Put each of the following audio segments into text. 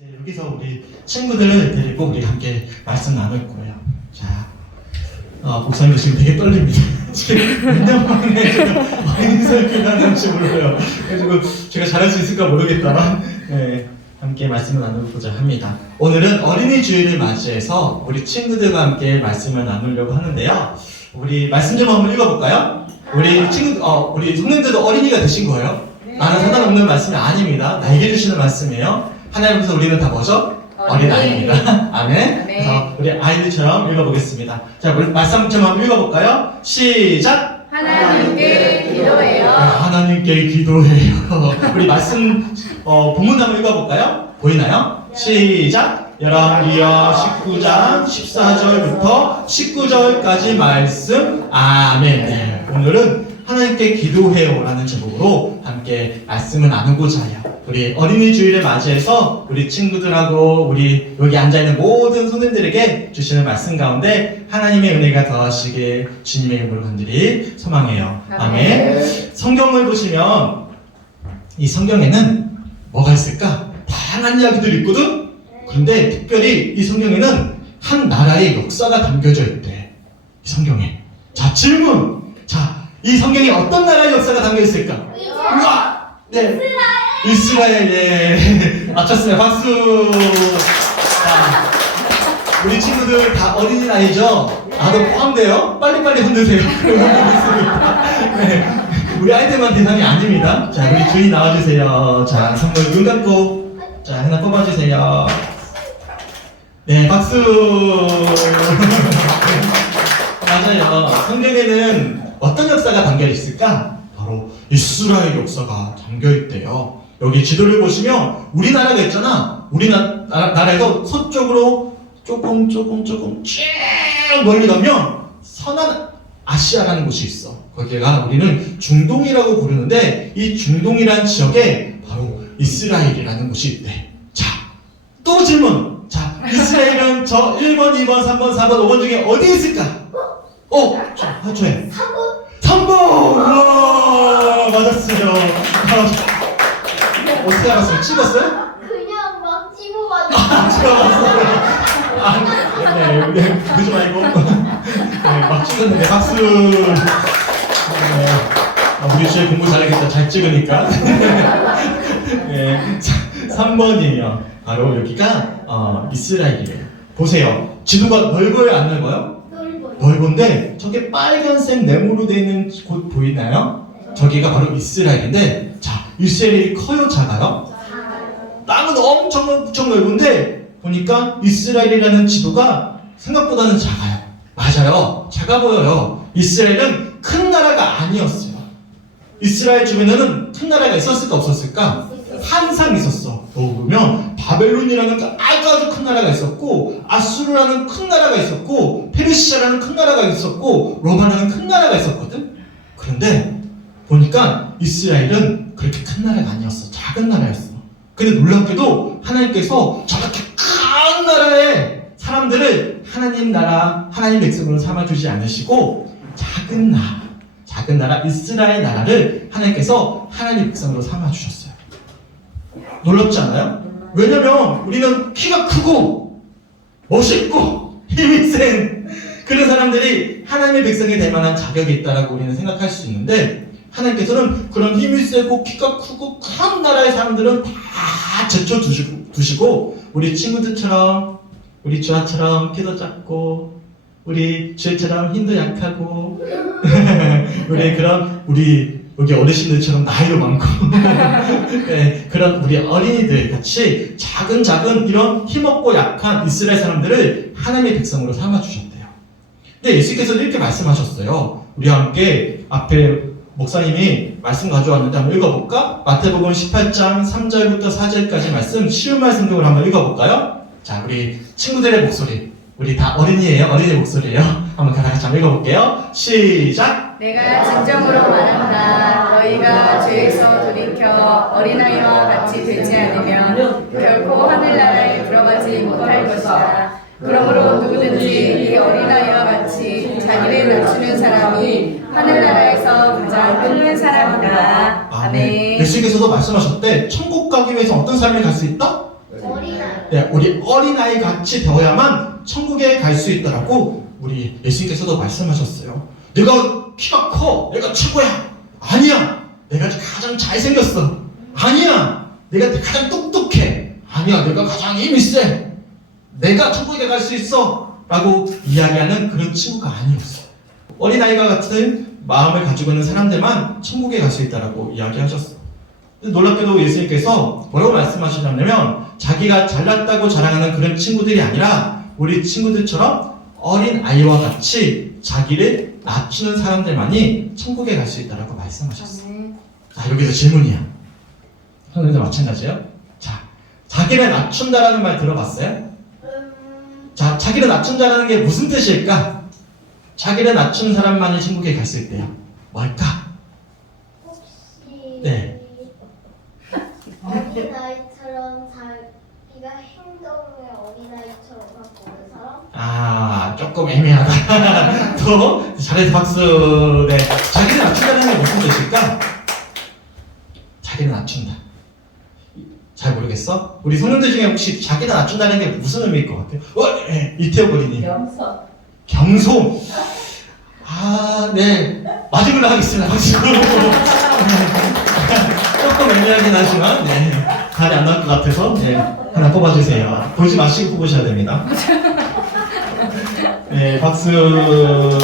여기서 우리 친구들을 데리고 우리 함께 말씀 나눌 거예요. 자, 목사님도 지금 되게 떨립니다. 지금 몇 년 만에 지금 어린이 설교를 하는지 몰라요. 그래가지고 제가 잘할 수 있을까 모르겠다만, 네, 함께 말씀을 나누고자 합니다. 오늘은 어린이 주일을 맞이해서 우리 친구들과 함께 말씀을 나누려고 하는데요. 우리 말씀 좀 한번 읽어볼까요? 우리 친구, 우리 성령들도 어린이가 되신 거예요? 나는 상관없는 말씀이 아닙니다. 나에게 주시는 말씀이에요. 하나님께서 우리는 다 뭐죠? 어린아이입니다. 아멘. 그래서 우리 아이들처럼 읽어보겠습니다. 자, 우리 말씀 좀 한번 읽어볼까요? 시작! 하나님께 기도해요. 하나님께 기도해요. 우리 말씀 본문 한번 읽어볼까요? 보이나요? 시작! 열왕기하 19장 14절부터 19절까지 말씀. 아멘. 네, 오늘은 하나님께 기도해요 라는 제목으로 함께 말씀을 나누고자 해요. 우리 어린이 주일을 맞이해서 우리 친구들하고 우리 여기 앉아있는 모든 손님들에게 주시는 말씀 가운데 하나님의 은혜가 더하시길 주님의 이름으로 간절히 소망해요. 아멘. 성경을 보시면 이 성경에는 뭐가 있을까? 다양한 이야기들이 있거든? 그런데 특별히 이 성경에는 한 나라의 역사가 담겨져 있대. 이 성경에. 자, 질문! 자, 이 성경에 어떤 나라의 역사가 담겨 있을까? 우와! 네. 이스라엘, 예. 맞췄어요. 박수! 자, 우리 친구들 다 어린이 나이죠? 나도 포함돼요? 빨리빨리 흔드세요. 네. 우리 아이들만 대상이 아닙니다. 자, 우리 주인 나와주세요. 자, 선물 눈 감고. 자, 하나 뽑아주세요. 네, 박수! 맞아요. 성경에는 어떤 역사가 담겨 있을까? 바로 이스라엘 역사가 담겨 있대요. 여기 지도를 보시면 우리나라가 있잖아. 우리나라에서 서쪽으로 조금 쭉 멀리 가면 선한 아시아라는 곳이 있어. 거기가 우리는 중동이라고 부르는데 이 중동이라는 지역에 바로 이스라엘이라는 곳이 있대. 자, 또 질문. 자, 이스라엘은 저 1번, 2번, 3번, 4번, 5번 중에 어디에 있을까? 자, 하초해. 3번! 우와, 맞았어요. 어떻게 알았어요? 찍었어요? 그냥 막 집어가지고. 찍었어요. 네, 그러지 말고. 네, 막 찍었는데 박수. 네, 우리 주에 공부 잘하겠다. 잘 찍으니까. 네, 3번이에요. 바로 여기가 이스라엘이에요. 보세요. 지도가 넓어요, 안 넓어요? 넓은데 저게 빨간색 네모로 되어 있는 곳 보이나요? 저기가 바로 이스라엘인데, 자, 이스라엘이 커요, 작아요? 땅은 엄청 넓은데 보니까 이스라엘이라는 지도가 생각보다는 작아요. 맞아요. 작아 보여요. 이스라엘은 큰 나라가 아니었어요. 이스라엘 주변에는 큰 나라가 있었을까 없었을까? 항상 있었어. 보면 바벨론이라는 아주 큰 나라가 있었고, 아수르라는 큰 나라가 있었고, 페르시아라는 큰 나라가 있었고, 로마라는 큰 나라가 있었거든. 그런데 보니까 이스라엘은 그렇게 큰 나라가 아니었어. 작은 나라였어. 근데 놀랍게도 하나님께서 저렇게 큰 나라의 사람들을 하나님 나라, 하나님 백성으로 삼아주지 않으시고 작은 나라 이스라엘 나라를 하나님께서 하나님 백성으로 삼아주셨어요. 놀랍지 않아요? 왜냐면 우리는 키가 크고 멋있고 힘이 센 그런 사람들이 하나님의 백성이 될 만한 자격이 있다라고 우리는 생각할 수 있는데, 하나님께서는 그런 힘이 세고 키가 크고 큰 나라의 사람들은 다 제쳐두시고 우리 친구들처럼, 우리 주아처럼 키도 작고, 우리 주애처럼 힘도 약하고 우리 여기 어르신들처럼 나이도 많고 네, 그런 우리 어린이들 같이 작은 이런 힘없고 약한 이스라엘 사람들을 하나님의 백성으로 삼아주셨대요. 근데 예수께서는 이렇게 말씀하셨어요. 우리와 함께 앞에 목사님이 말씀 가져왔는데 한번 읽어볼까? 마태복음 18장 3절부터 4절까지 말씀, 쉬운 말씀들을 한번 읽어볼까요? 자, 우리 친구들의 목소리, 우리 다 어린이에요. 어린이 목소리예요. 한번 같이 한번 읽어볼게요. 시작! 내가 진정으로 말한다. 너희가 죄에서 돌이켜 어린아이와 같이 되지 않으면 결코 하늘나라에 들어가지 못할 것이다. 그러므로 누구든지 이 어린아이와 같이 자기를 낮추는 사람이 하늘나라에서 가장 큰 사람이다. 아멘. 예수께서도 말씀하셨대. 천국 가기 위해서 어떤 삶을 갈 수 있다? 어린아이. 네, 우리 어린아이 같이 되어야만 천국에 갈 수 있다라고 우리 예수님께서도 말씀하셨어요. 내가 키가 커, 내가 최고야. 아니야, 내가 가장 잘생겼어. 아니야, 내가 가장 똑똑해. 아니야, 내가 가장 힘이 세. 내가 천국에 갈 수 있어 라고 이야기하는 그런 친구가 아니었어요. 어린아이가 같은 마음을 가지고 있는 사람들만 천국에 갈 수 있다라고 이야기하셨어요. 놀랍게도 예수님께서 뭐라고 말씀하시냐면 자기가 잘났다고 자랑하는 그런 친구들이 아니라 우리 친구들처럼 어린아이와 같이 자기를 낮추는 사람들만이 천국에 갈 수 있다라고 말씀하셨어요. 자, 여기서 질문이야. 선생님도 마찬가지예요. 자, 자기를 낮춘다라는 말 들어봤어요? 자, 자기를 낮춘다라는 게 무슨 뜻일까? 자기를 낮춘 사람만이 천국에 갈 수 있대요. 뭘까? 혹시 네. 어린아이처럼 자기가 행동을 어린아이처럼 하고 있는 사람? 아, 조금 애매하다. 또 잘해서 박수. 네, 자기를 낮춘다는 게 무슨 뜻일까? 자기를 낮춘다. 잘 모르겠어? 우리 성도들 중에 혹시 자기를 낮춘다는 게 무슨 의미일 것 같아요? 네, 이태호 어린이. 경소. 아, 네. 마지막으로 하겠습니다. 박수. 조금 애매하긴 하지만, 네. 답이 안 나올 것 같아서, 네. 하나 뽑아주세요. 보지 마시고 뽑으셔야 됩니다. 네, 박수. 네.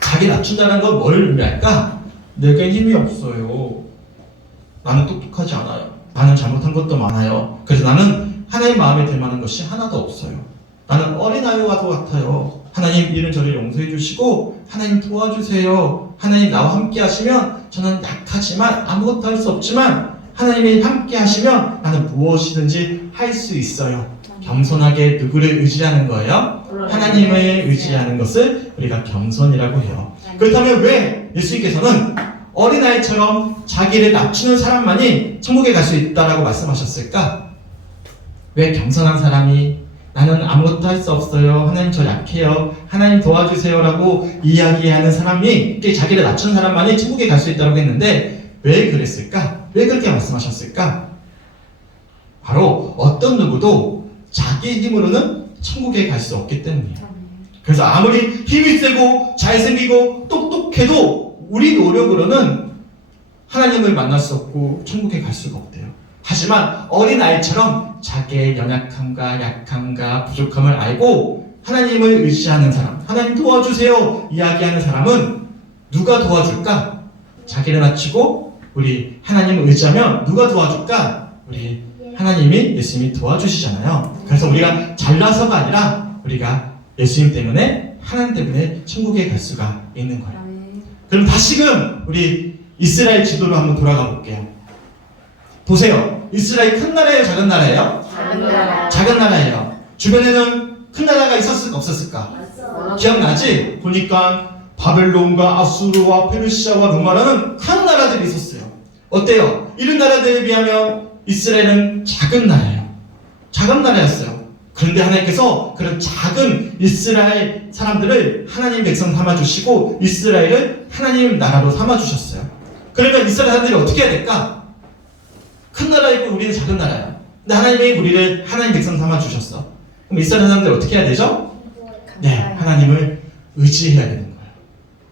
자기 낮춘다는 건 뭘 의미할까? 내게 힘이 없어요. 나는 똑똑하지 않아요. 나는 잘못한 것도 많아요. 그래서 나는 하나님 마음에 들 만한 것이 하나도 없어요. 나는 어린아이와 같아요. 하나님 이런 저를 용서해 주시고 하나님 도와주세요. 하나님 나와 함께 하시면 저는 약하지만 아무것도 할 수 없지만 하나님이 함께 하시면 나는 무엇이든지 할 수 있어요. 겸손하게 누구를 의지하는 거예요? 하나님을 의지하는 것을 우리가 겸손이라고 해요. 그렇다면 왜 예수님께서는 어린아이처럼 자기를 낮추는 사람만이 천국에 갈 수 있다라고 말씀하셨을까? 왜 겸손한 사람이 나는 아무것도 할 수 없어요. 하나님 저 약해요. 하나님 도와주세요. 라고 이야기하는 사람이 자기를 낮춘 사람만이 천국에 갈 수 있다고 했는데 왜 그랬을까? 왜 그렇게 말씀하셨을까? 바로 어떤 누구도 자기 힘으로는 천국에 갈 수 없기 때문이에요. 그래서 아무리 힘이 세고 잘생기고 똑똑해도 우리 노력으로는 하나님을 만날 수 없고 천국에 갈 수가 없대요. 하지만 어린아이처럼 자기의 연약함과 약함과 부족함을 알고 하나님을 의지하는 사람, 하나님 도와주세요 이야기하는 사람은 누가 도와줄까? 자기를 낮추고 우리 하나님을 의지하면 누가 도와줄까? 우리 하나님이 예수님이 도와주시잖아요. 그래서 우리가 잘나서가 아니라 우리가 예수님 때문에 하나님 때문에 천국에 갈 수가 있는 거예요. 그럼 다시금 우리 이스라엘 지도로 한번 돌아가 볼게요. 보세요. 이스라엘 큰 나라예요? 작은 나라예요? 작은 나라. 작은 나라예요. 주변에는 큰 나라가 있었을까 없었을까? 기억나지? 보니까 바벨론과 아수르와 페르시아와 로마라는 큰 나라들이 있었어요. 어때요? 이런 나라들에 비하면 이스라엘은 작은 나라예요. 작은 나라였어요. 그런데 하나님께서 그런 작은 이스라엘 사람들을 하나님 백성 삼아주시고 이스라엘을 하나님 나라로 삼아주셨어요. 그러면 이스라엘 사람들이 어떻게 해야 될까? 큰 나라이고 우리는 작은 나라야. 근데 하나님이 우리를 하나님 백성 삼아주셨어. 그럼 이스라엘 사람들이 어떻게 해야 되죠? 네, 하나님을 의지해야 되는 거예요.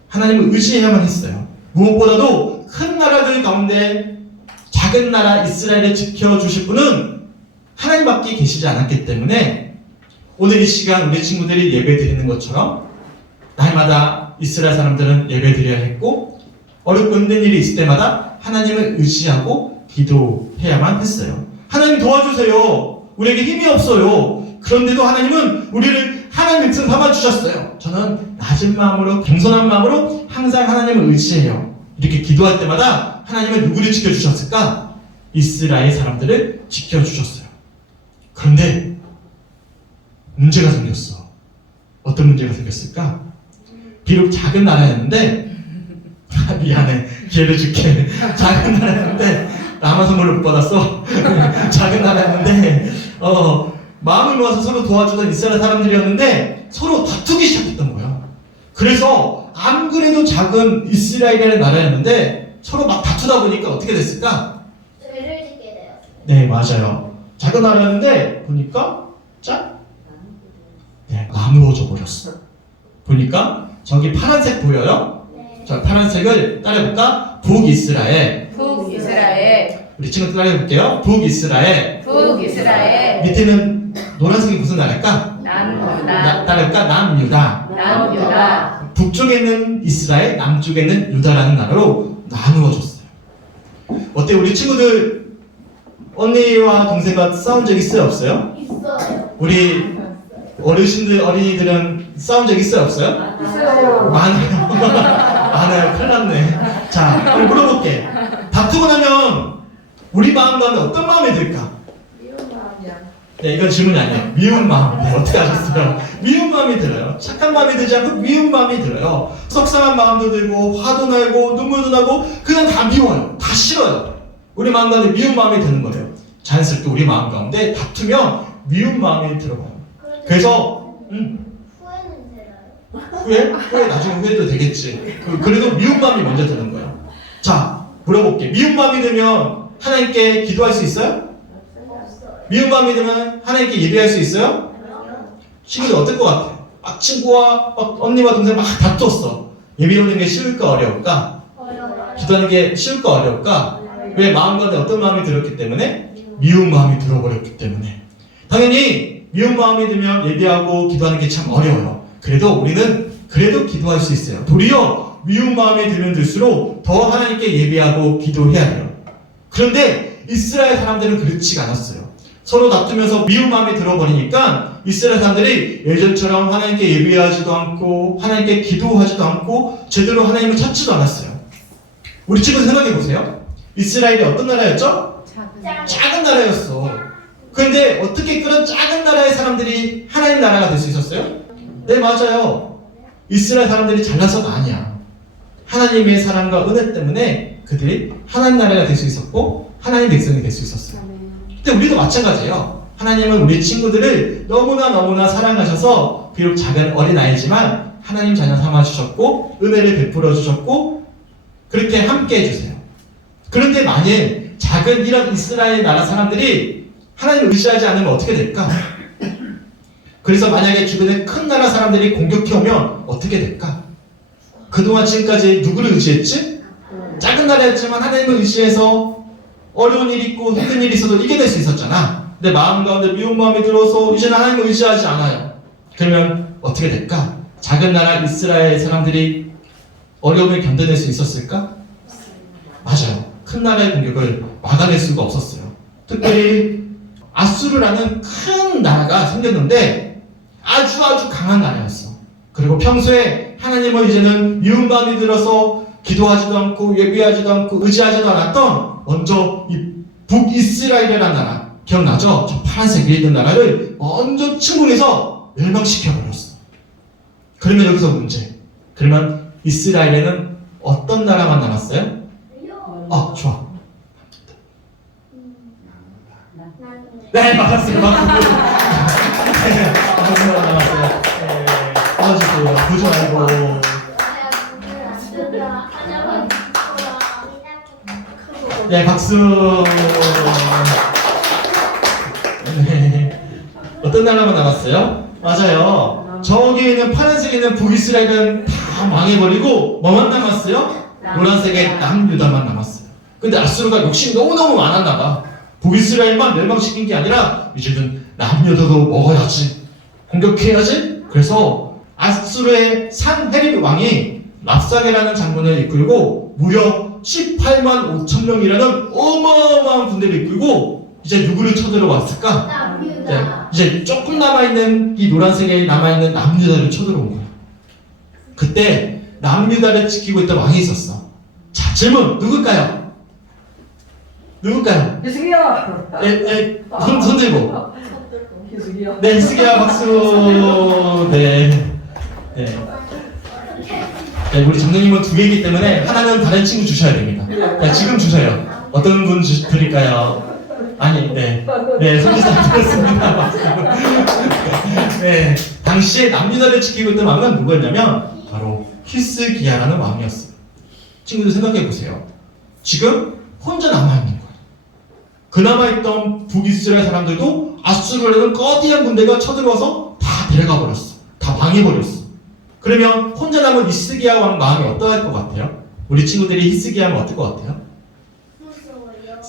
하나님을 의지해야만 했어요. 무엇보다도 큰 나라들 가운데 작은 나라 이스라엘을 지켜주실 분은 하나님밖에 계시지 않았기 때문에 오늘 이 시간 우리 친구들이 예배 드리는 것처럼 날마다 이스라엘 사람들은 예배 드려야 했고 어렵고 힘든 일이 있을 때마다 하나님을 의지하고 기도해야만 했어요. 하나님 도와주세요. 우리에게 힘이 없어요. 그런데도 하나님은 우리를 하나님 백성 삼아주셨어요. 저는 낮은 마음으로 겸손한 마음으로 항상 하나님을 의지해요. 이렇게 기도할 때마다 하나님은 누구를 지켜주셨을까? 이스라엘 사람들을 지켜주셨어요. 그런데 문제가 생겼어. 어떤 문제가 생겼을까? 비록 작은 나라였는데 미안해 기회를 줄게. 작은 나라였는데 나만 선물을 못 받았어. 작은 나라였는데 마음을 모아서 서로 도와주던 이스라엘 사람들이었는데 서로 다투기 시작했던 거야. 그래서 안 그래도 작은 이스라엘이라는 나라였는데 서로 막 다투다 보니까 어떻게 됐을까? 죄를 짓게 되었어요. 네, 맞아요. 작은 나라였는데 보니까 나누어져 버렸어. 보니까 저기 파란색 보여요? 네. 저 파란색을 따라해볼까? 북이스라엘. 북이스라엘, 우리 친구 따라해볼게요. 북이스라엘. 북이스라엘, 밑에는 노란색이 무슨 나라일까? 남유다, 따라해볼까? 남유다. 남유다, 북쪽에는 이스라엘, 남쪽에는 유다라는 나라로 나누어졌어요. 어때? 우리 친구들 언니와 동생과 싸운 적 있어요? 없어요? 있어요. 우리 어르신들, 어린이들은 싸운 적 있어요? 없어요? 많아요. 많아요. 큰일 났네. 자, 그럼 물어볼게. 다투고 나면 우리 마음 가운데 어떤 마음이 들까? 네, 이건 질문이 아니에요. 미운 마음. 네, 어떻게 아셨어요? 미운 마음이 들어요. 착한 마음이 들지 않고 미운 마음이 들어요. 속상한 마음도 들고 화도 나고 눈물도 나고 그냥 다 미워요. 다 싫어요. 우리 마음 가운데 미운 마음이 드는 거예요. 자연스럽게 우리 마음 가운데 다투면 미운 마음이 들어가요. 그래서 후회는 되나요? 후회 나중에 후회도 되겠지. 그래도 미운 마음이 먼저 드는 거예요. 자, 물어볼게. 미운 마음이 들면 하나님께 기도할 수 있어요? 없어요. 미운 마음이 들면 하나님께 예배할 수 있어요? 아니요. 친구들 어떨 것 같아? 막 친구와 막 언니와 동생 막 다투었어. 예배 오는 게 쉬울까 어려울까? 어려워요. 기도하는 게 쉬울까 어려울까? 왜 마음 가운데 어떤 마음이 들었기 때문에? 미운 마음이 들어버렸기 때문에. 당연히 미운 마음이 들면 예배하고 기도하는 게 참 어려워요. 그래도 우리는 그래도 기도할 수 있어요. 도리어 미운 마음이 들면 들수록 더 하나님께 예배하고 기도해야 돼요. 그런데 이스라엘 사람들은 그렇지가 않았어요. 서로 다투면서 미운 마음이 들어버리니까 이스라엘 사람들이 예전처럼 하나님께 예배하지도 않고 하나님께 기도하지도 않고 제대로 하나님을 찾지도 않았어요. 우리 친구들 생각해 보세요. 이스라엘이 어떤 나라였죠? 작은 나라였어. 그런데 어떻게 그런 작은 나라의 사람들이 하나님 나라가 될 수 있었어요? 네, 맞아요. 이스라엘 사람들이 잘나서가 아니야. 하나님의 사랑과 은혜 때문에 그들이 하나님 나라가 될 수 있었고 하나님 백성이 될 수 있었어요. 근데 우리도 마찬가지예요. 하나님은 우리 친구들을 너무나 사랑하셔서 비록 작은 어린아이지만 하나님 자녀 삼아주셨고 은혜를 베풀어 주셨고 그렇게 함께 해주세요. 그런데 만일 작은 이런 이스라엘 나라 사람들이 하나님을 의지하지 않으면 어떻게 될까? 그래서 만약에 주변에 큰 나라 사람들이 공격해 오면 어떻게 될까? 그동안 지금까지 누구를 의지했지? 작은 나라였지만 하나님을 의지해서 어려운 일이 있고 힘든 일이 있어도 이겨낼 수 있었잖아. 근데 마음 가운데 미운 마음이 들어서 이제는 하나님을 의지하지 않아요. 그러면 어떻게 될까? 작은 나라 이스라엘 사람들이 어려움을 견뎌낼 수 있었을까? 맞아요. 큰 나라의 공격을 막아낼 수가 없었어요. 특별히 아수르라는 큰 나라가 생겼는데 아주 강한 나라였어. 그리고 평소에 하나님을 이제는 미운 마음이 들어서 기도하지도 않고 예배하지도 않고 의지하지도 않았던 먼저 이 북이스라엘이라는 나라 기억나죠? 저 파란색 위에 있는 나라를 먼저 침공해서 멸망시켜버렸어. 그러면 여기서 문제. 그러면 이스라엘에는 어떤 나라만 남았어요? 아, 좋아. 네, 맞았어요. 어떤 나라 남았어요? 네, 도와주세요. 보지 말고. 네, 박수. 네. 어떤 나라만 남았어요? 맞아요. 저기 있는 파란색에 있는 북이스라엘은 다 망해버리고 뭐만 남았어요? 노란색의 남유다만 남았어요. 근데 아수르가 욕심이 너무너무 많았나 봐. 북이스라엘만 멸망시킨 게 아니라 이제는 남유다도 먹어야지. 공격해야지. 그래서 아수르의 산헤립 왕이 랍사게라는 장군을 이끌고 무려 18만 5천 명이라는 어마어마한 군대를 이끌고 이제 누구를 쳐들어왔을까? 이제 조금 남아있는 이 노란색에 남아있는 남유다를 쳐들어온 거야. 그때 남유다를 지키고 있던 왕이 있었어. 자, 질문 누굴까요? 누굴까요? 희숙이야. 손 들고. 희숙이야. 네, 희숙이야 박수. 네. 네, 우리 장로님은 두 개이기 때문에 하나는 다른 친구 주셔야 됩니다. 네, 지금 주세요. 어떤 분 드릴까요? 아니, 네, 손주사 드렸습니다. 네, 당시에 남유다를 지키고 있던 왕은 누구였냐면 바로 히스기야라는 왕이었어요. 친구들 생각해 보세요. 지금 혼자 남아 있는 거예요. 그나마 있던 북이스라엘 사람들도 아수르라는 거대한 군대가 쳐들어와서 다 데려가 버렸어. 다 망해버렸어. 그러면 혼자 남은 히스기야 왕 마음이 어떠할 것 같아요? 우리 친구들이 히스기야 하면 어떨 것 같아요? 무서워요.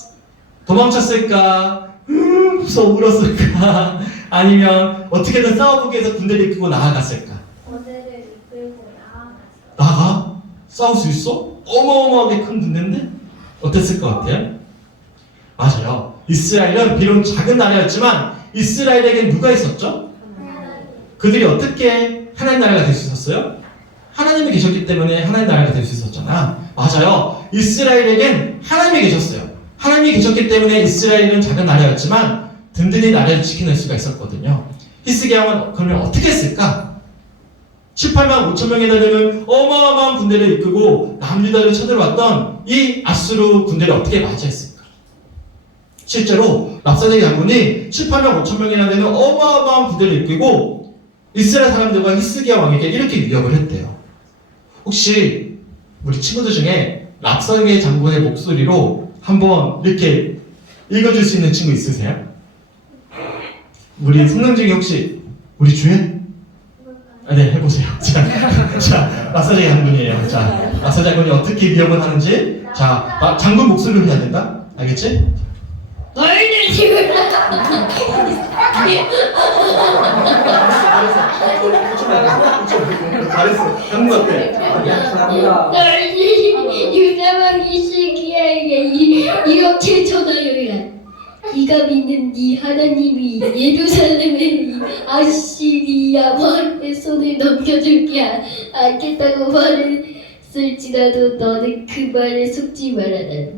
도망쳤을까? 무서워 울었을까? 아니면 어떻게든 싸워보기 위해서 군대를 이끌고 나아갔을까? 거대를 이끌고 나아갔어요. 나가? 싸울 수 있어? 어마어마하게 큰 군대인데? 어땠을 것 같아요? 맞아요. 이스라엘은 비록 작은 나라였지만 이스라엘에겐 누가 있었죠? 그들이 어떻게 하나님 나라가 될 수 있었어요? 하나님이 계셨기 때문에 하나님 나라가 될 수 있었잖아. 맞아요. 이스라엘에겐 하나님이 계셨어요. 하나님이 계셨기 때문에 이스라엘은 작은 나라였지만 든든히 나라를 지켜낼 수가 있었거든요. 히스기야 왕은 그러면 어떻게 했을까? 18만 5천 명이나 되는 어마어마한 군대를 이끌고 남유다를 쳐들어왔던 이 아수르 군대를 어떻게 맞이했을까? 실제로 랍사제 장군이 18만 5천 명이나 되는 어마어마한 군대를 이끌고 이스라엘 사람들과 히스기야 왕에게 이렇게 위협을 했대요. 혹시 우리 친구들 중에 랍사제 장군의 목소리로 한번 이렇게 읽어줄 수 있는 친구 있으세요? 우리 성능 중에 혹시 우리 주에? 아, 네, 해보세요. 자, 랍사제 장군이에요. 자, 랍사제 장군이 어떻게 위협을 하는지. 자, 장군 목소리로 해야 된다. 알겠지? 너희들 지금 잘했어. 장군 어때? 감사합니다. 너희들 유대왕 히스기야에게 이렇게 전하여라. 네가 믿는 네 하나님이 예루살렘의 아시리아 왕의 손에 넘겨줄게 않겠다고 말했을지라도 너는 그 말에 속지 말아라.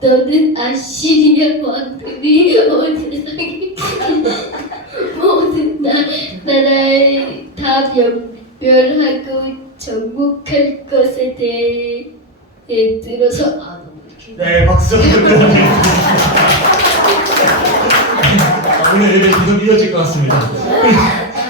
너는 아시리아 왕들이 온 세상에 모든 나라에 다 멸하고 정복할 것에 대해 들어서 네, 박수. 오늘 예배 계속 이어질 것 같습니다.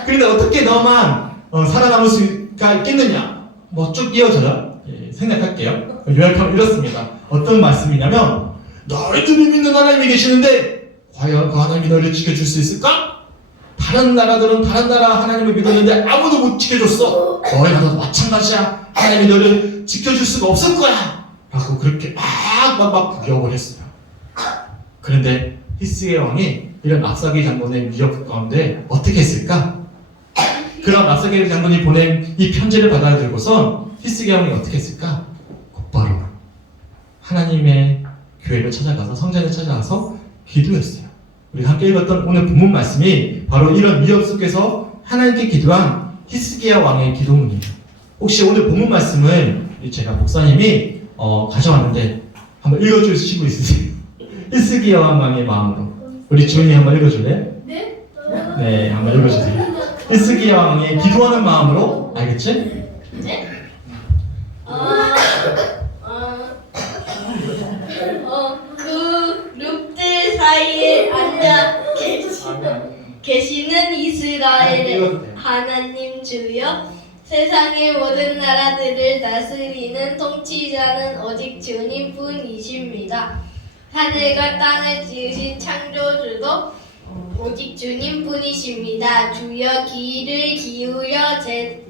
그런데 어떻게 너만 살아남을 수가 있겠느냐? 뭐 쭉 이어져요. 예, 생각할게요. 요약하면 이렇습니다. 어떤 말씀이냐면 너희들이 믿는 하나님이 계시는데 과연 그 하나님이 너희를 지켜줄 수 있을까? 다른 나라들은 다른 나라 하나님을 믿었는데 아무도 못 지켜줬어. 너희가도 마찬가지야. 하나님이 너를 지켜줄 수가 없을 거야. 라고 그렇게 막 위협을 했어요. 그런데 히스기야 왕이 이런 랍사게 장군의 위협 가운데 어떻게 했을까? 그런 랍사게 장군이 보낸 이 편지를 받아들고선 히스기야 왕이 어떻게 했을까? 곧바로 하나님의 교회를 찾아가서 성전을 찾아가서 기도했어요. 우리 함께 읽었던 오늘 본문 말씀이 바로 이런 위협 속에서 하나님께 기도한 히스기야 왕의 기도문이에요. 혹시 오늘 본문 말씀을 제가 목사님이 가져왔는데 한번 읽어줄 친구 있으세요? 히스기야 왕의 마음으로 우리 주인이 한번 읽어줄래요? 네? 네, 한번 읽어주세요. 히스기야 왕이 기도하는 마음으로. 알겠지? 그 룹들 사이에 앉아 계시는 이스라엘의 하나님 주여, 세상의 모든 나라들을 다스리는 통치자는 오직 주님뿐이십니다. 하늘과 땅을 지으신 창조주도 오직 주님뿐이십니다. 주여, 귀를 기울여 제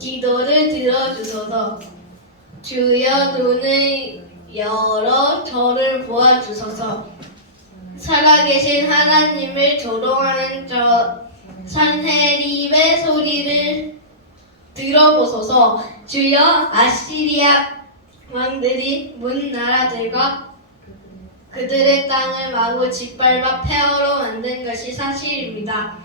기도를 들어주소서. 주여, 눈을 열어 저를 보아주소서. 살아계신 하나님을 조롱하는 저 산헤립의 소리를 들어보소서. 주여, 아시리아 왕들이 문 나라들과 그들의 땅을 마구 짓밟아 폐허로 만든 것이 사실입니다.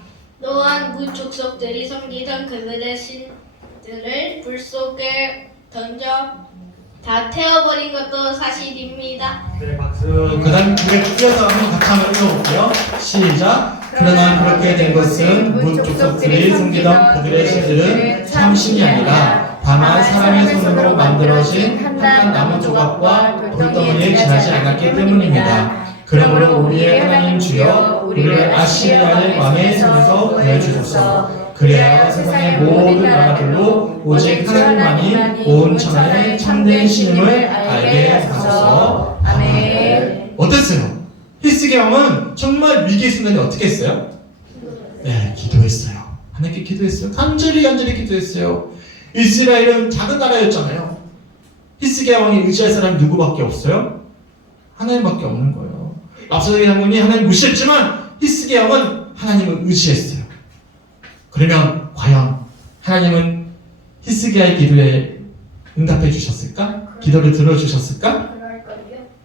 또한 무 족속들이 섬기던 그들의 신들을 불 속에 던져 다 태워버린 것도 사실입니다. 네, 박수. 그 다음 우리 이어서 한번 같이 한번 읽어볼게요. 시작. 그러나 그렇게 된 것은 문 족속들이 섬기던 그들의 신들은 참 신이 아니라 다만 사람의 손으로 만들어진 한낱 나무 조각과 돌덩이에 지나지 않았기 때문입니다. 그러므로 우리의 하나님 주여, 우리를 아시리아의 왕의 손에서 구해주소서. 그래야 세상의 모든 나라들로 오직 하나님만이 온 천하의 참된 신임을 알게 하소서. 아멘. 어땠어요? 히스기야 정말 위기의 순간에 어떻게 했어요? 네, 기도했어요. 하나님께 기도했어요. 간절히 기도했어요. 이스라엘은 작은 나라였잖아요. 히스기야 왕이 의지할 사람이 누구밖에 없어요? 하나님밖에 없는 거예요. 랍사의 장군이 하나님 무시했지만 히스기야 왕은 하나님을 의지했어요. 그러면 과연 하나님은 히스기야의 기도에 응답해 주셨을까? 기도를 들어주셨을까?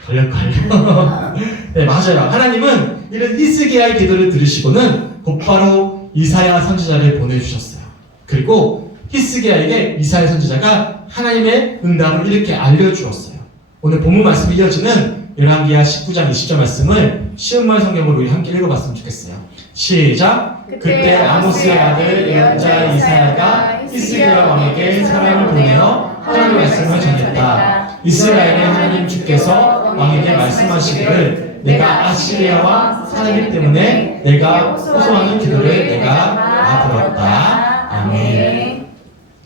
걸릴걸요. 네, 맞아요. 하나님은 이런 히스기야의 기도를 들으시고는 곧바로 이사야 선지자를 보내주셨어요. 그리고 히스기야에게 이사야 선지자가 하나님의 응답을 이렇게 알려주었어요. 오늘 본문 말씀이 이어지는 열왕기하 19장 20절 말씀을 쉬운말 성경으로 우리 함께 읽어봤으면 좋겠어요. 시작! 그때 아모스의 아들 예언자 이사야가 히스기야 왕에게 사람을 보내어 하나님의 말씀을 전했다. 이스라엘의 하나님 주께서 왕에게 말씀하시기를 내가 아시리아와 사나기 때문에 내가 호소하는 기도를 내가 들었다. 아멘.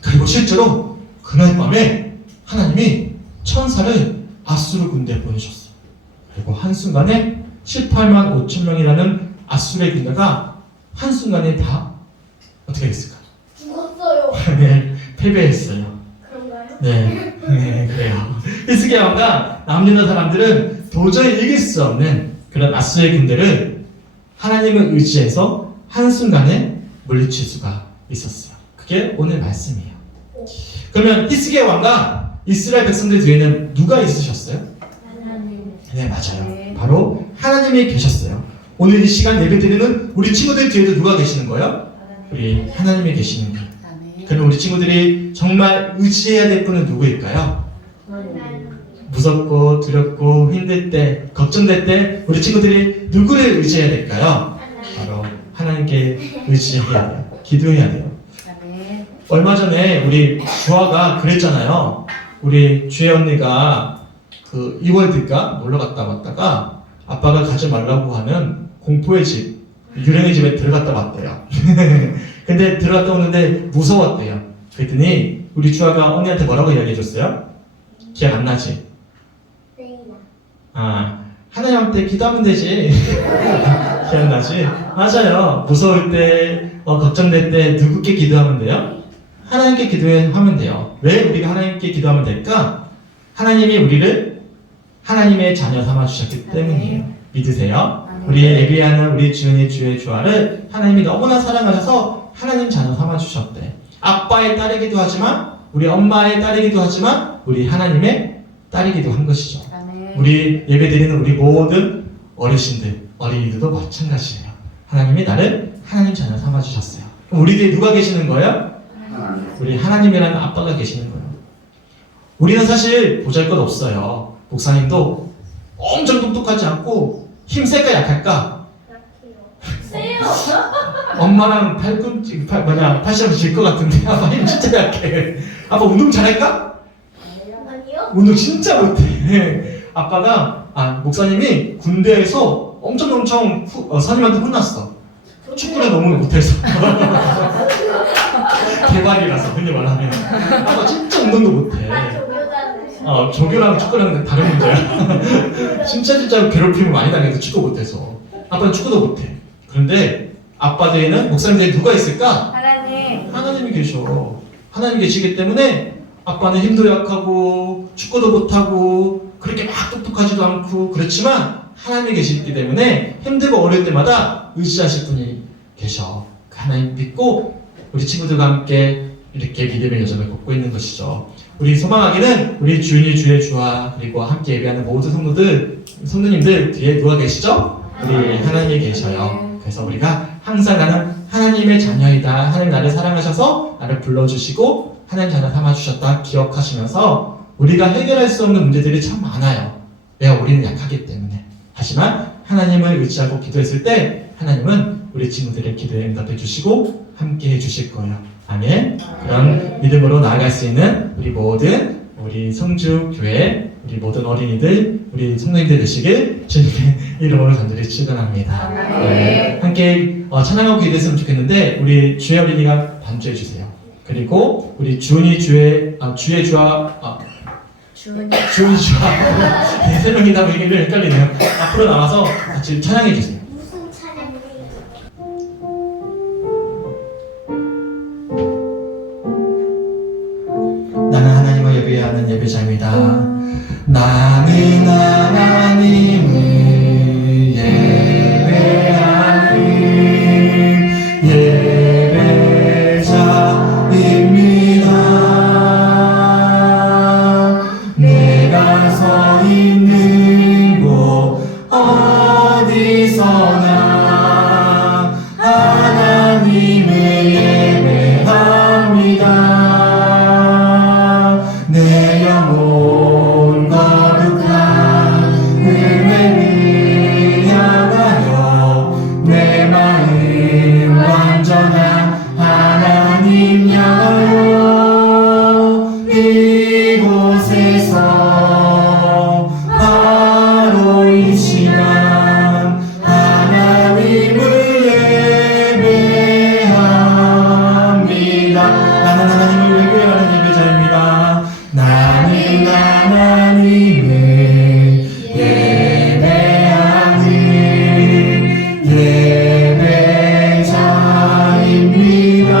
그리고 실제로 그날 밤에 하나님이 천사를 아수르 군대에 보내셨어요. 그리고 한순간에 18만 5천 명이라는 아수르의 군대가 한순간에 다 어떻게 됐을까? 죽었어요. 네, 패배했어요. 그런가요? 네, 그래요. 히스기야 왕과 남유다 사람들은 도저히 이길 수 없는 그런 아수르의 군대를 하나님을 의지해서 한순간에 물리칠 수가 있었어요. 그게 오늘 말씀이에요. 그러면 히스기야 왕과 이스라엘 백성들 뒤에는 누가 있으셨어요? 하나님. 네, 맞아요. 바로 하나님이 계셨어요. 오늘 이 시간 예배드리는 우리 친구들 뒤에도 누가 계시는 거예요? 우리 하나님이 계시는 거예요. 그럼 우리 친구들이 정말 의지해야 될 분은 누구일까요? 무섭고 두렵고 힘들 때, 걱정될 때 우리 친구들이 누구를 의지해야 될까요? 바로 하나님께 의지해야 돼요. 기도해야 돼요. 얼마 전에 우리 주아가 그랬잖아요. 우리 주혜 언니가 그 이월드가 놀러 갔다 왔다가 아빠가 가지 말라고 하는 공포의 집, 유령의 집에 들어갔다 왔대요. 근데 들어갔다 오는데 무서웠대요. 그랬더니 우리 주아가 언니한테 뭐라고 이야기해줬어요? 기억 안 나지? 하나님한테 기도하면 되지. 기억나지? 맞아요. 무서울 때, 걱정될 때 누구께 기도하면 돼요? 하나님께 기도하면 돼요. 왜 우리가 하나님께 기도하면 될까? 하나님이 우리를 하나님의 자녀 삼아 주셨기 때문이에요. 믿으세요? 우리 예비하는 우리 주은이 주의 주아를 하나님이 너무나 사랑하셔서 하나님 자녀 삼아 주셨대. 아빠의 딸이기도 하지만 우리 엄마의 딸이기도 하지만 우리 하나님의 딸이기도 한 것이죠. 우리 예배드리는 우리 모든 어르신들, 어린이들도 마찬가지예요. 하나님이 나를 하나님 자녀 삼아 주셨어요. 그럼 우리 뒤에 누가 계시는 거예요? 우리 하나님이라는 아빠가 계시는 거예요. 우리는 사실 보잘것 없어요. 목사님도 엄청 똑똑하지 않고 힘셀까 약할까? 엄마랑 팔꿈치, 80은 질 것 같은데 아빠 힘 진짜 약해. 아빠 운동 잘할까? 아니요. 운동 진짜 못해. 아빠가 목사님이 군대에서 엄청 선임한테 혼났어. 축구를 너무 못해서. 개발이라서 흔히 말하면 아빠 진짜 운동도 못해. 조교랑 축구랑 다른 문제야. 진짜 괴롭힘을 많이 당해서 축구 못해서. 아빠는 축구도 못해. 그런데 아빠 뒤에는 목사님 뒤에 누가 있을까? 하나님이 계셔. 하나님 계시기 때문에 아빠는 힘도 약하고 축구도 못하고 그렇게 막 똑똑하지도 않고 그렇지만 하나님이 계시기 때문에 힘들고 어려울 때마다 의지하실 분이 계셔. 하나님 믿고 우리 친구들과 함께 이렇게 믿음의 여정을 걷고 있는 것이죠. 우리 소망하기는 우리 주인이 주의 주와 그리고 함께 예배하는 모든 성도님들 뒤에 누가 계시죠? 우리 하나님이 계셔요. 그래서 우리가 항상 나는 하나님의 자녀이다. 하나님 나를 사랑하셔서 나를 불러주시고 하나님 자녀 삼아주셨다 기억하시면서 우리가 해결할 수 없는 문제들이 참 많아요. 왜? 우리는 약하기 때문에. 하지만 하나님을 의지하고 기도했을 때 하나님은 우리 친구들의 기도에 응답해 주시고 함께 해주실 거예요. 아멘. 그런 믿음으로 나아갈 수 있는 우리 성주 교회, 우리 모든 어린이들, 우리 성도님들 되시길 주님의 이름으로 간절히 축원합니다. 네. 함께 찬양하고 기도했으면 좋겠는데 우리 주의 어린이가 반주해 주세요. 그리고 우리 주의 주와 네, 세 명이 다 얘기를 헷갈리네요. 앞으로 나와서 같이 찬양해 주세요. 무슨 나는 하나님을 예배하는 예배자입니다. 내가 서 있는 곳 어디서나 하나님을 예배합니다. 내 영혼 거룩한 은혜를 향하여 내 마음 완전한 하나님 향하여 이곳에서 바로 이 시간 하나님을 예배합니다. 나는 하나님을 예배하는 예배자입니다. 나는 하나님을 예배하는 예배자입니다.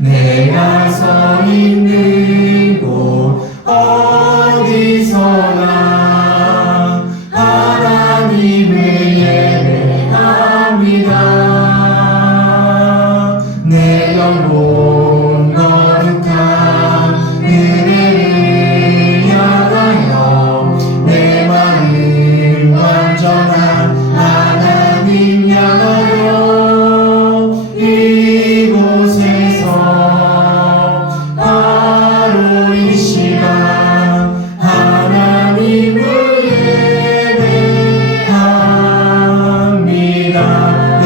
내가 서 있는 곳 어디서나 하나님을 예배합니다. 내 영혼 거룩한 은혜를 향하여 내 마음 완전한 하나님 향하여 이곳에서 바로 이 시간 하나님을 예배합니다. 내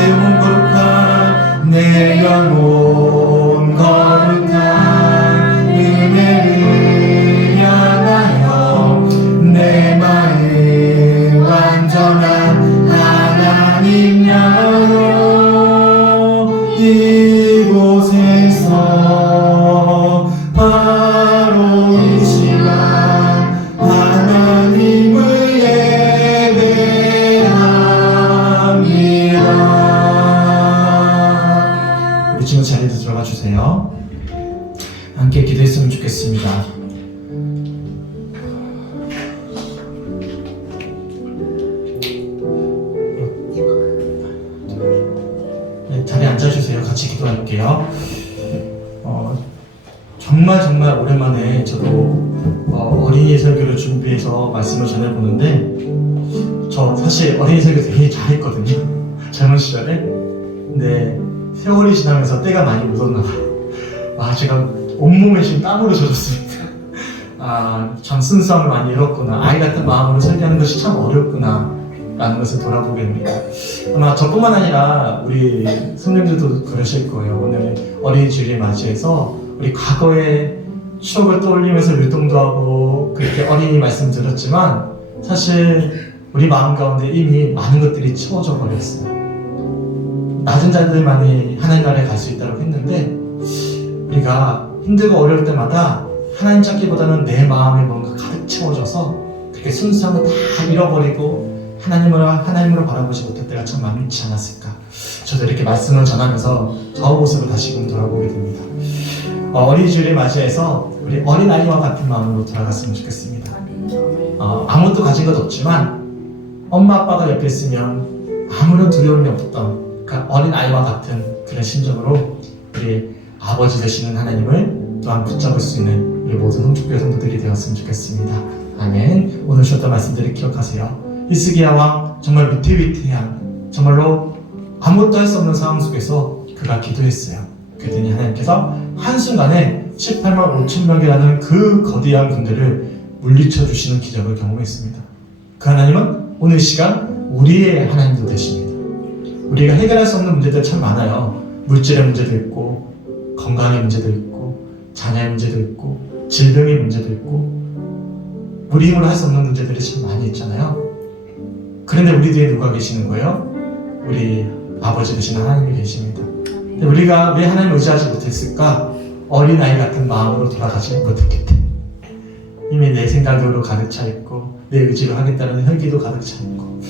영혼 거룩한 내 영혼 거룩한 은혜를 향하여 내 마음 완전한 하나님 향하여 이곳에서 바로 이 시간 하나님을 예배합니다. 우리 지금 자리에 들어가 주세요. 함께 기도했으면 좋겠습니다. 네, 자리에 앉아주세요. 같이 기도할게요. 정말 오랜만에 저도 어린이 설교를 준비해서 말씀을 전해보는데 저 사실 어린이 설교 되게 잘했거든요. 젊은 시절에. 근데 세월이 지나면서 때가 많이 묻었나 봐요. 제가 온몸에 지금 땀으로 젖었습니다. 참 순수함을 많이 잃었구나. 아이 같은 마음으로 설교하는 것이 참 어렵구나 라는 것을 돌아보게 됩니다. 아마 저뿐만 아니라 우리 선생님들도 그러실 거예요. 오늘 어린이 주일을 맞이해서 우리 과거의 추억을 떠올리면서 율동도 하고 그렇게 어린이 말씀 들었지만 사실 우리 마음 가운데 이미 많은 것들이 채워져 버렸어요. 낮은 자들만이 하나님 나라에 갈 수 있다고 했는데 우리가 힘들고 어려울 때마다 하나님 찾기보다는 내 마음에 뭔가 가득 채워져서 그렇게 순수함을 다 잃어버리고 하나님으로 바라보지 못할 때가 참 많지 않았을까. 저도 이렇게 말씀을 전하면서 저 모습을 다시금 돌아보게 됩니다. 어린이 주일을 맞이해서 우리 어린아이와 같은 마음으로 돌아갔으면 좋겠습니다. 아무것도 가진 것 없지만 엄마 아빠가 옆에 있으면 아무런 두려움이 없던 그 어린아이와 같은 그런 심정으로 우리 아버지 되시는 하나님을 또한 붙잡을 수 있는 우리 모든 흥축교회 성도들이 되었으면 좋겠습니다. 아멘. 오늘 주셨던 말씀들을 기억하세요. 히스기야 왕 정말 위태위태한 정말로 아무것도 할 수 없는 상황 속에서 그가 기도했어요. 그랬더니 하나님께서 한순간에 18만 5천 명이라는 그 거대한 군대를 물리쳐 주시는 기적을 경험했습니다. 그 하나님은 오늘 시간 우리의 하나님도 되십니다. 우리가 해결할 수 없는 문제들 참 많아요. 물질의 문제도 있고 건강의 문제도 있고 자녀의 문제도 있고 질병의 문제도 있고 우리 힘으로 할 수 없는 문제들이 참 많이 있잖아요. 그런데 우리 뒤에 누가 계시는 거예요? 우리 아버지 되신 하나님이 계십니다. 근데 우리가 왜 하나님을 의지하지 못했을까? 어린아이 같은 마음으로 돌아가지 못했기 때문에 이미 내 생각으로 가득 차 있고 내 의지로 하겠다는 혈기도 가득 차 있고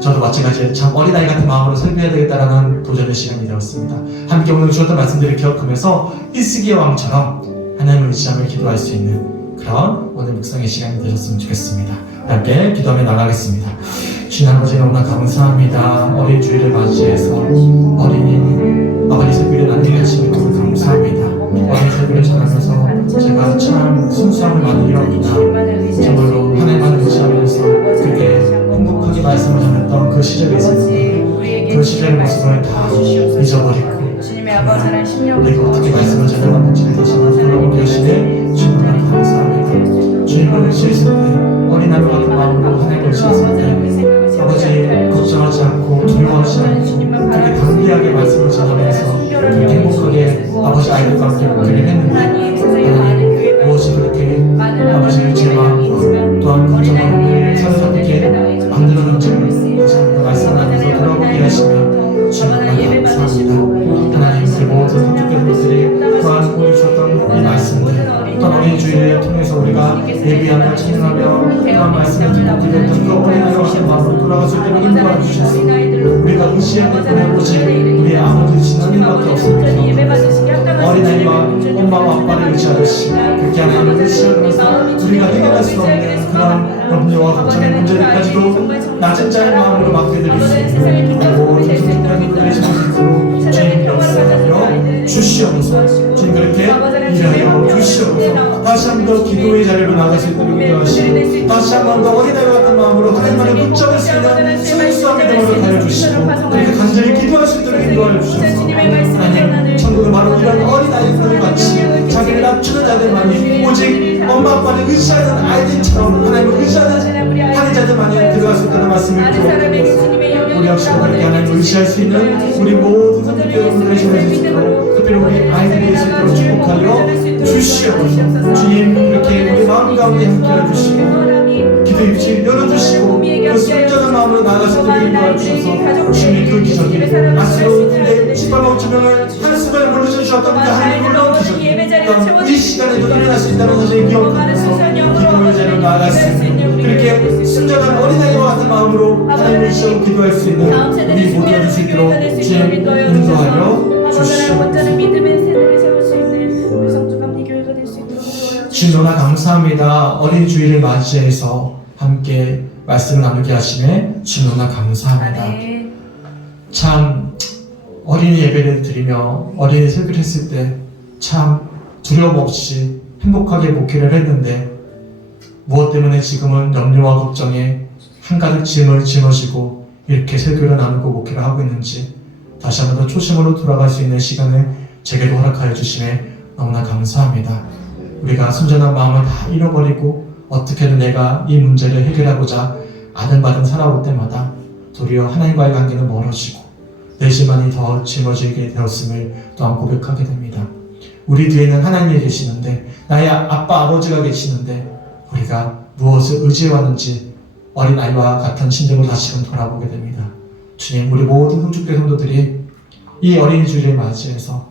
저도 마찬가지로 참 어린아이 같은 마음으로 설교해야 되겠다라는 도전의 시간이 되었습니다. 함께 오늘 주었던 말씀들을 기억하면서 히스기야 왕처럼 하나님을 의지하며 기도할 수 있는 그런 오늘 묵상의 시간이 되셨으면 좋겠습니다. 함께 기도하며 나가겠습니다. 주님 아버지 너무나 감사합니다. 어린 주일을 맞이해서 어린이 아버지 설교를 나누게 하시니 너무 감사합니다. 어린 설교를 전하면서 제가 참 순수함을 많이 잃었구나. 정말로 하나님만 의지하면서 그렇게 행복하게 말씀을 전했던 그 시절이 있었는데 그 시절의 모습을 다 잊어버리고 주님의 아버지는 심령을 우리가 어떻게 말씀을 전해왔는지 다시 한번 돌아보게 하시네 주님을 감사합니다. 주님을 의지했을 때 어린아이 같은 마음으로 하나님을 의지했을 때 아버지 걱정하지 않고 두려워하지 않고 그렇게 담대하게 말씀을 전하면서 그렇게 행복하게 아버지 아이들과 함께 먹기를 했는데 하나님 무엇이 그렇게 아버지의 제 마음 또한 걱정하고 사로잡게 만들어놓은지 다시 한번 말씀하면서 돌아보게 하시며 주님을 감사합니다. 하나님 그 모든 성격된 것들이 또한 우리 주셨던 이 말씀들 또한 어린 주일을 통해서 우리가 예비하며 찬양하며 또한 말씀을 듣고 드렸던 그 어린아이와 같은 마음으로 돌아갈 수 있도록 인도하여 주셔서 우리가 의지하는 분은 오직 우리의 아버지 하나님밖에 없습니다. 어린아이와 엄마와 아빠를 의지하듯이 그렇게 하나님을 의지하면서 우리가 해결할 수 없는 그런 염려와 걱정의 문제들까지도 낮은 자의 마음으로 맡겨드릴 수 있는 모든 성격된 분들이 주시고 주님 역사하여 주시옵소서. 주님 그렇게 일하여 주시옵소서. 다시 한 번 더 기도의 자리로 나갈 수 있도록 인도하시고 다시 한 번 더 어린아이 같은 마음으로 하나님만을 붙잡을 수 있는 순수한 믿음으로 하여 주시고 그렇게 간절히 기도할 수 있도록 인도하여 주셔서 하나님 천국은 바로 이런 어린아이들 같이 자기를 낮추는 자들만이 오직 엄마 아빠를 의지하는 아이들처럼 하나님을 의지하는 한자들만이 들어갈 수 있다는 말씀을 기억하면서 우리 역시도 그렇게 하나님을 의지할 수 있는 우리 모든 성도들 여러분들의 힘을 주시도록 특별히 우리 아이들이 있을 때로 축복하여 주시옵소서. 주님 그렇게 우리 마음 가운데 함께해 주시고 기도 입지 열어주시고 그 순전한 마음으로 나아가서 인도하여 주셔서 주님 그 기적이 아스로 군대 18,000명을 한순간에 물려주셨던 그 하나님의 놀라운 기적이 또한 이 시간에도 일어날 수 있다는 사실을 기억하면서 기도의 자리로 나아갈 수 있는 그렇게 순전한 어린아이와 같은 마음으로 하나님을 시험 기도할 수 있는 우리 모두가 될 수 있도록 주님 인도하여 주시옵소서. 주님 너무나 감사합니다. 어린 주일을 맞이해서 함께 말씀을 나누게 하시네 주님 너무나 감사합니다. 참 어린이 예배를 드리며 어린이 설교를 했을 때 참 두려움 없이 행복하게 목회를 했는데 무엇 때문에 지금은 염려와 걱정에 한가득 짐을 짊어지고 이렇게 설교를 나누고 목회를 하고 있는지 다시 한번 더 초심으로 돌아갈 수 있는 시간을 제게도 허락하여 주시네 너무나 감사합니다. 우리가 순전한 마음을 다 잃어버리고 어떻게든 내가 이 문제를 해결하고자 아등바등 살아올 때마다 도리어 하나님과의 관계는 멀어지고 내 집안이 더 짊어지게 되었음을 또한 고백하게 됩니다. 우리 뒤에는 하나님이 계시는데 나의 아빠 아버지가 계시는데 우리가 무엇을 의지해왔는지 어린아이와 같은 심정으로 다시금 돌아보게 됩니다. 주님 우리 모든 흥축교 성도들이 이 어린이 주일을 맞이해서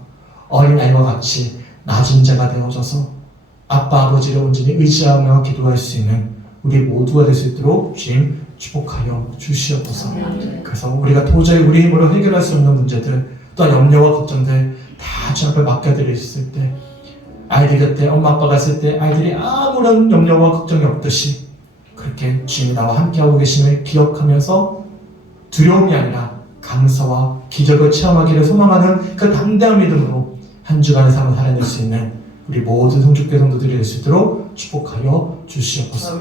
어린아이와 같이 낮은 자가 되어져서 아빠 아버지를 온전히 의지하며 기도할 수 있는 우리 모두가 될 수 있도록 주님 축복하여 주시옵소서. 그래서 우리가 도저히 우리 힘으로 해결할 수 없는 문제들 또한 염려와 걱정들 다 주 앞에 맡겨드렸을 때 아이들 곁에 엄마 아빠가 있을 때 아이들이 아무런 염려와 걱정이 없듯이 그렇게 주님이 나와 함께하고 계심을 기억하면서 두려움이 아니라 감사와 기적을 체험하기를 소망하는 그 담대한 믿음으로 한 주간의 삶을 살아낼 수 있는 우리 모든 성축교 성도들이 될 수 있도록 축복하여 주시옵소서.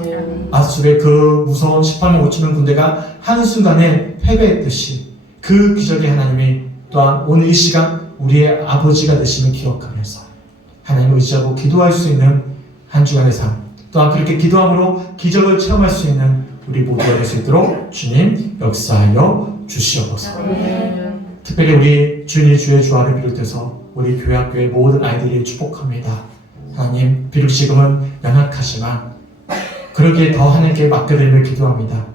아수르의 그 무서운 18만 5천 명 군대가 한순간에 패배했듯이 그 기적의 하나님이 또한 오늘 이 시간 우리의 아버지가 되심을 기억하면서 하나님을 의지하고 기도할 수 있는 한 주간의 삶 또한 그렇게 기도함으로 기적을 체험할 수 있는 우리 모두가 될 수 있도록 주님 역사하여 주시옵소서. 특별히 우리 주인의 주의 주화를 비롯해서 우리 교회 학교의 모든 아이들이 축복합니다. 하나님 비록 지금은 연약하지만 그러기에 더 하나님께 맡겨드리며 기도합니다.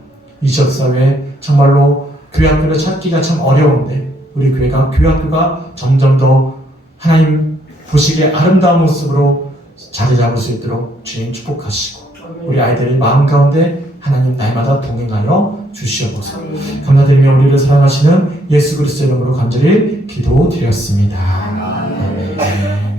이 지역사회에 정말로 교회 학교를 찾기가 참 어려운데 우리 교회 학교가 점점 더 하나님 보시기에 아름다운 모습으로 자리 잡을 수 있도록 주님 축복하시고 우리 아이들의 마음 가운데 하나님 날마다 동행하여 주시옵소서. 감사드리며 우리를 사랑하시는 예수 그리스도 이름으로 간절히 기도드렸습니다. 아멘.